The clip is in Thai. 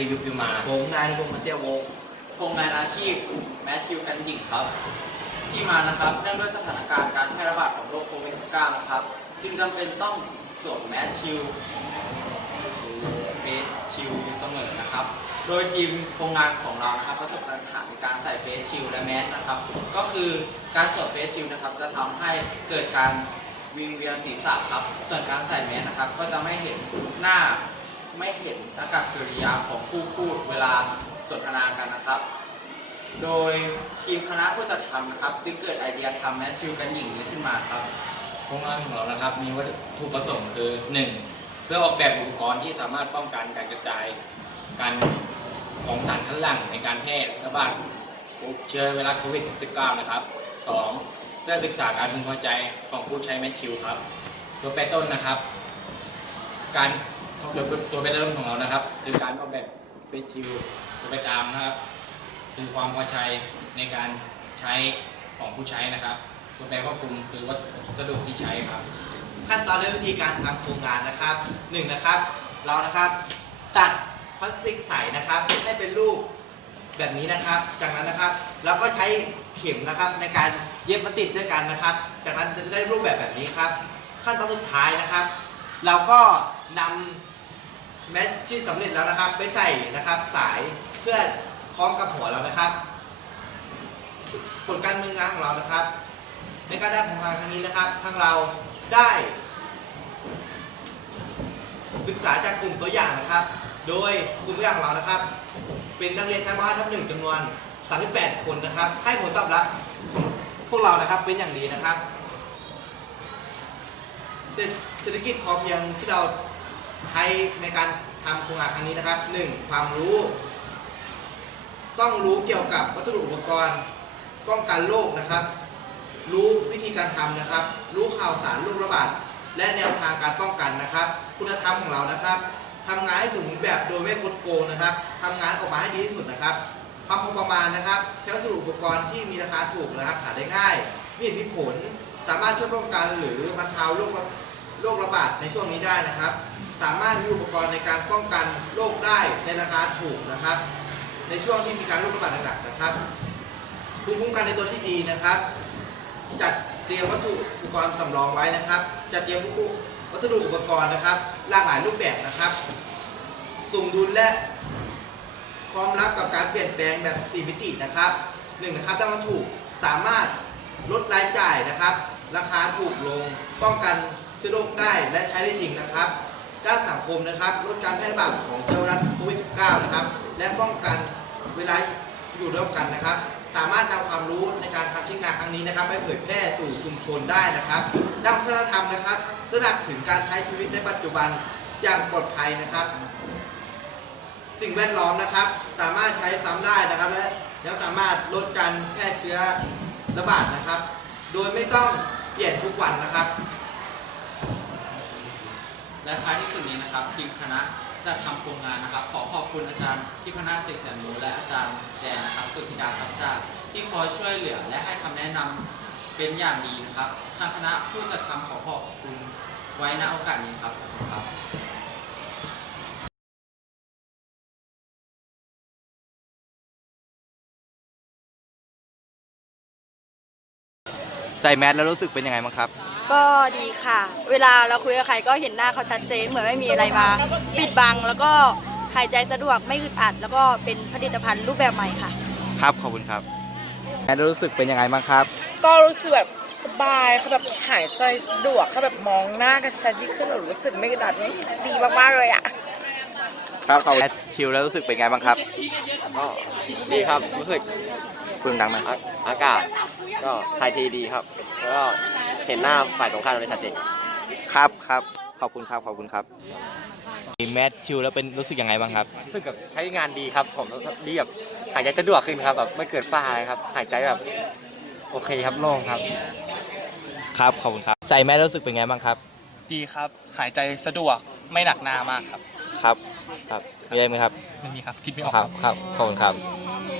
ผมนายธีรยุทธยุมาผมนายนรงค์มันเตียวงศ์โครงงานอาชีพแมชชิวกันหญิงครับ ที่มานะครับเนื่องด้วยสถานการณ์การแพร่ระบาดของโรคโควิด -19 นะครับจึงจำเป็นต้องสวมแมสชิลหรือเฟสชิลอยู่เสมอนะครับ โดยทีมโครงงานของเรานะครับประสบปัญหาในการใส่เฟสชิลและแมสนะครับ ก็คือการสวมเฟสชิลนะครับจะทำให้เกิดการวิงเวียนศีรษะครับ ส่วนการใส่แมสนะครับก็จะไม่เห็นหน้า ไม่เห็นอากับกิริยาของผู้พูดเวลาสนทนากันนะครับ โดยทีมคณะผู้จัดทำนะครับ จึงเกิดไอเดียทำแมชชิลกันหญิงนี้ขึ้นมาครับโครงงานของเรานะครับมีวัตถุประสงค์คือ 1. เพื่อออกแบบอุปกรณ์ที่สามารถป้องกันการกระจายการของสารคัดหลั่งในการแพร่ระบาดเชื้อไวรัสโควิด -19 นะครับ 2. เพื่อศึกษาการพึงพอใจของผู้ใช้แมชชิลครับ ตัวแปรต้นนะครับ การ ตัวตัวแปรต้นของเรานะครับ คือการออกแบบเฟสชิลตัวไปตามนะครับ คือความพอใจในการใช้ของผู้ใช้นะครับ ตัวแปรควบคุมคือวัสดุที่ใช้ครับ ขั้นตอนและวิธีการทำโครงงานนะครับหนึ่งนะครับ เรานะครับตัดพลาสติกใสนะครับ ให้เป็นรูปแบบนี้นะครับ จากนั้นนะครับเราก็ใช้เข็มนะครับในการเย็บมาติดด้วยกันนะครับ จากนั้นจะได้รูปแบบแบบนี้ครับ ขั้นตอนสุดท้ายนะครับ เราก็นำ แมชที่สำเร็จแล้วนะครับไปใส่นะครับ สายเพื่อคล้องกับหัวเรานะครับผลการมืองานของเรานะครับ ในการได้ของทางครั้งนี้นะครับทางเราได้ ศึกษาจากกลุ่มตัวอย่างนะครับ โดยกลุ่มตัวอย่างของเรานะครับ เป็นนักเรียนชั้นม .5 ทับหนึ่งจำนวน 38 คนนะครับ ให้ผลตอบรับพวกเรานะครับเป็นอย่างดีนะครับ เศรษฐกิจพอเพียงที่เรา ใช้ในการทำโครงงานครั้งนี้นะครับ 1. ความรู้ ต้องรู้เกี่ยวกับวัสดุอุปกรณ์ป้องกันโรคนะครับ รู้วิธีการทำนะครับ รู้ข่าวสารโรคระบาดและแนวทางการป้องกันนะครับ คุณธรรมของเรานะครับทำงานให้ถึงแบบโดยไม่คดโกงนะครับทำงานออกมาให้ดีที่สุดนะครับความพอประมาณนะครับใช้วัสดุอุปกรณ์ที่มีราคาถูกนะครับหาได้ง่ายมีเหตุมีผล สามารถช่วยป้องกันหรือบรรเทาโรคระ โรคระบาดในช่วงนี้ได้นะครับ สามารถมีอุปกรณ์ในการป้องกันโรคได้ในราคาถูกนะครับ ในช่วงที่มีการโรคระบาดหนักๆนะครับภูมิคุ้มกันในตัวที่ดีนะครับ จัดเตรียมวัตถุอุปกรณ์สำรองไว้นะครับ จัดเตรียมวัสดุอุปกรณ์นะครับ หลากหลายรูปแบบนะครับสมดุลและพร้อมรับกับการเปลี่ยนแปลงแบบ4มิตินะครับหนึ่งนะครับด้านวัตถุสามารถลดรายจ่ายนะครับ ราคาถูกลง ป้องกันเชื้อโรคได้และใช้ได้จริงนะครับ ด้านสังคมนะครับลดการแพร่ระบาดของเชื้อวรัสโควิด -19 นะครับ และป้องกันเวลาอยู่ร่วมกันนะครับ สามารถนำความรู้ในการทำชิ้นงานครั้งนี้นะครับ ไปเผยแพร่สู่ชุมชนได้นะครับด้านวัฒนธรรมนะครับตระหนักถึงการใช้ชีวิตในปัจจุบันอย่างปลอดภัยนะครับ สิ่งแวดล้อมนะครับ สามารถใช้ซ้ำได้นะครับ และยังสามารถลดการแพร่เชื้อระบาดนะครับ โดยไม่ต้อง เปลี่ยนทุกวันนะครับ และท้ายที่สุดนี้นะครับ ทีมคณะจะทำโครงงานนะครับ ขอขอบคุณอาจารย์ทิพนาถเสกแสนมูและอาจารย์แจนครับสุธิดาครับจาที่คอยช่วยเหลือและให้คำแนะนำเป็นอย่างดีนะครับ ทางคณะผู้จัดทำขอขอบคุณไว้ณโอกาสนี้ครับขอบคุณครับ ใส่แมสแล้วรู้สึกเป็นยังไงบ้างครับ ก็ดีค่ะ เวลาเราคุยกับใครก็เห็นหน้าเขาชัดเจนเหมือนไม่มีอะไรมา ปิดบังแล้วก็หายใจสะดวกไม่อึดอัด แล้วก็เป็นผลิตภัณฑ์รูปแบบใหม่ค่ะ ครับขอบคุณครับแมสแล้วรู้สึกเป็นยังไงบ้างครับ ก็รู้สึกแบบสบายเขาแบบหายใจสะดวกเขาแบบมองหน้ากันชัดยิ่งขึ้นเรารู้สึกไม่กระดัดนี่ดีมากๆเลยอะ ครับขอบแมสชิลแล้วรู้สึกเป็นไงบ้างครับก็ดีครับรู้สึกเพิ่งดังไหมอาอากาศก็ถ่ายทีดีครับ แล้วก็เห็นหน้าฝ่ายตรงข้ามเลยชัดเจนครับครับขอบคุณครับขอบคุณครับแมสชิลแล้วเป็นรู้สึกยังไงบ้างครับรู้สึกแบบใช้งานดีครับผมดีแบบหายใจสะดวกขึ้นครับแบบไม่เกิดฝ้าเลยครับ หายใจแบบโอเคครับโล่งครับ ครับขอบคุณครับใส่แมสแล้วรู้สึกเป็นไงบ้างครับ ดีครับหายใจสะดวกไม่หนักหนามากครับครับ ครับมีอะไรไหมครับ ไม่มีครับ คิดไม่ออกครับครับขอบคุณครับค